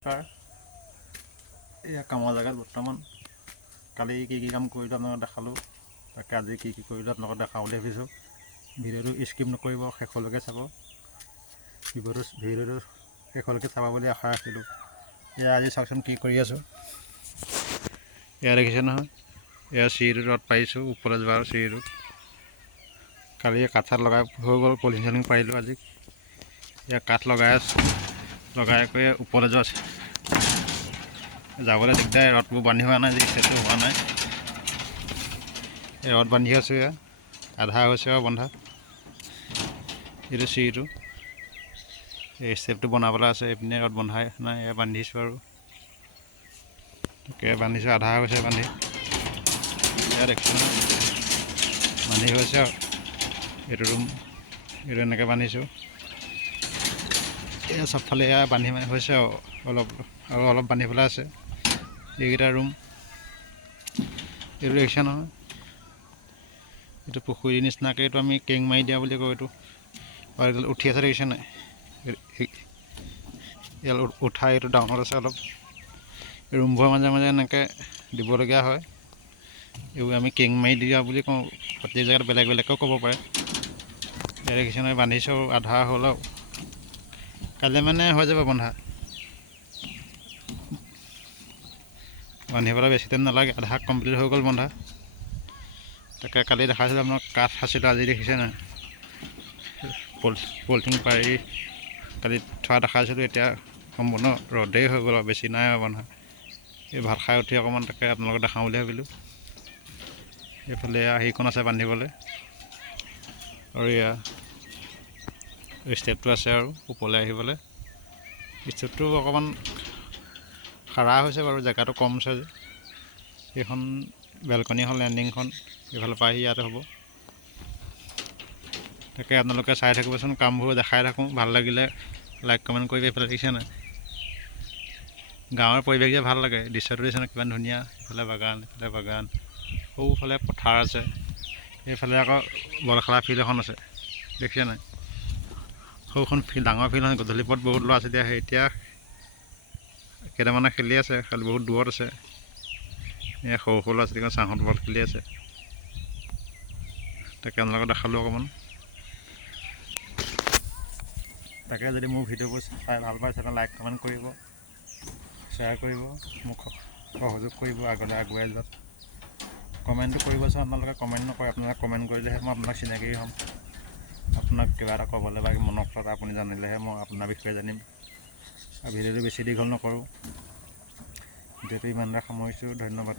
এয়া কামৰ জেগাত বৰ্তমান কালি কি কাম কৰিলোঁ আপোনালোকক দেখালোঁ, তাকে আজি কি কৰিলোঁ আপোনালোকক দেখাওঁ বুলি ভাবিছোঁ। ভিডিঅ'টো স্কিপ নকৰিব, শেষলৈকে চাব। ভিডিঅ'টো শেষলৈকে চাব বুলি আশা ৰাখিলোঁ। এয়া আজি চাওকচোন কি কৰি আছোঁ। এয়া দেখিছে নহয়, এয়া চিৰিটোত ৰদ পাৰিছোঁ, ওপৰলৈ যোৱাৰ চিৰিটোত। কালি কাঠ চাঠ লগাই হৈ গ'ল, পলিথিন চলিথিন পাৰিলোঁ। আজি এয়া কাঠ লগাই আছোঁ, লগাই কৰি ওপৰলৈ যোৱা আছে। যাবলৈ দিগদাৰ, ৰদবোৰ বান্ধি হোৱা নাই, ষ্টেপটো হোৱা নাই। এই ৰদ বান্ধি আছোঁ, এয়া আধা হৈছে আৰু বন্ধা। এইটো চিৰিটো, এই ষ্টেপটো বনাবলৈ আছে। এইপিনে ৰদ বন্ধাই নাই, এয়া বান্ধিছোঁ আৰু তাকে বান্ধিছোঁ, আধা হৈছে বান্ধি। এয়া দেখিছোঁ নহয়, বান্ধি হৈছে আৰু এইটো ৰুম, এইটো এনেকৈ বান্ধিছোঁ। এয়া চবফালে এয়া বান্ধি হৈছে আৰু অলপ বান্ধিবলৈ আছে। এইকেইটা ৰুম, এইটো দেখিছে নহয়, এইটো পুখুৰীৰ নিচিনাকৈ এইটো আমি কেং মাৰি দিয়া বুলি কওঁ। এইটো উঠি আছে, দেখিছে নাই? ইয়াত উঠাই এইটো ডাউনত আছে অলপ। ৰুমবোৰৰ মাজে মাজে এনেকৈ দিবলগীয়া হয়। এইবোৰ আমি কেং মাৰি দিয়া বুলি কওঁ, প্ৰত্যেক জেগাত বেলেগ বেলেগকৈ ক'ব পাৰে। ইয়াত দেখিছে নহয়, বান্ধিছোঁ, আধা হ'ল আৰু কাইলৈ মানে হৈ যাব বন্ধা। বান্ধিবলৈ বেছি টাইম নালাগে, আধা কমপ্লিট হৈ গ'ল বন্ধা। তাকে কালি দেখাইছিলোঁ আপোনাক, কাঠ সাঁচিলোঁ। আজি দেখিছে নাই, পলিথিন পাৰি কালি থোৱা দেখাইছিলোঁ। এতিয়া সম্পূৰ্ণ ৰদেই হৈ গ'ল আৰু বেছি নাই আৰু বন্ধা। এই ভাত খাই উঠি অকণমান তাকে আপোনালোকক দেখাওঁ বুলি ভাবিলোঁ। এইফালে সেইখন আছে বান্ধিবলৈ, আৰু এয়া ষ্টেপটো আছে আৰু ওপৰলৈ আহিবলৈ। ষ্টেপটো অকণমান খাৰা হৈছে বাৰু, জেগাটো কম আছে যে। এইখন বেলকনি হ'ল, লেণ্ডিংখন এইফালৰ পৰা আহি ইয়াতে হ'ব। তাকে আপোনালোকে চাই থাকিবচোন, কামবোৰ দেখাই থাকোঁ। ভাল লাগিলে লাইক কমেণ্ট কৰিব। এইফালে দেখিছে নাই, গাঁৱৰ পৰিৱেশ যে ভাল লাগে। দৃশ্যটো দেখিছে নাই, কিমান ধুনীয়া। ইফালে বাগান, ইফালে বাগান, সৌফালে পথাৰ আছে। এইফালে আকৌ বলখেলা ফিল্ড এখন আছে, দেখিছে নাই? সৌখন ফিল্ড, ডাঙৰ ফিল্ড হয়। গধূলি পৰত বহুত ল'ৰা ছোৱালী আহে। এতিয়া কেইটামানে খেলি আছে, খালি বহুত দূৰত আছে। এই সৰু সৰু ল'ৰা ছোৱালীখন ছাঁহত বল খেলি আছে। তাকে আপোনালোকক দেখালোঁ অকণমান। তাকে যদি মোৰ ভিডিঅ'বোৰ চাই ভাল পায়, তেতিয়াহ'লে লাইক কমেণ্ট কৰিব, শ্বেয়াৰ কৰিব, মোক সহযোগ কৰিব আগলৈ আগুৱাই যোৱাত। কমেণ্টটো কৰিবচোন। আপোনালোকে কমেণ্ট নকৰে, আপোনালোকে কমেণ্ট কৰিলেহে মই আপোনাক চিনাকি হ'ম। আপোনাক কিবা এটা ক'বলৈ বা মনৰ কথা আপুনি জানিলেহে মই আপোনাৰ বিষয়ে জানিম। আৰু ভিডিঅ'টো বেছি দীঘল নকৰোঁ, ভিডিঅ'টো ইমানতে সামৰিছোঁ। ধন্যবাদ।